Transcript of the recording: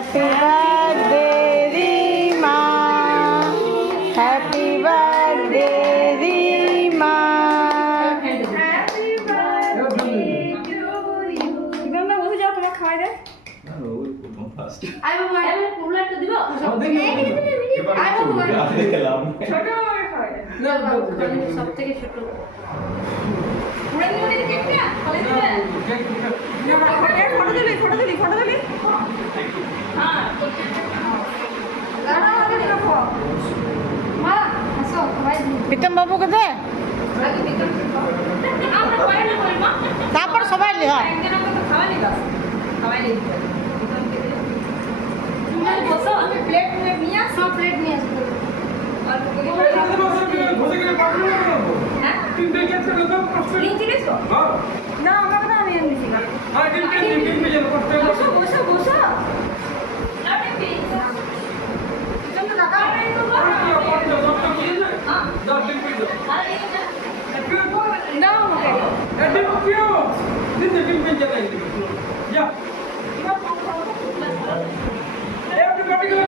Happy birthday Rima, happy birthday Rima. বসে যাও, তোমার খাওয়াই দেয়। সব থেকে ছোট প্রীতম বাবুকে দে, তারপর সবাই লি হয়। না আমাকে তো আমি এনেছি না। বসো বসো Yeah. Everybody go.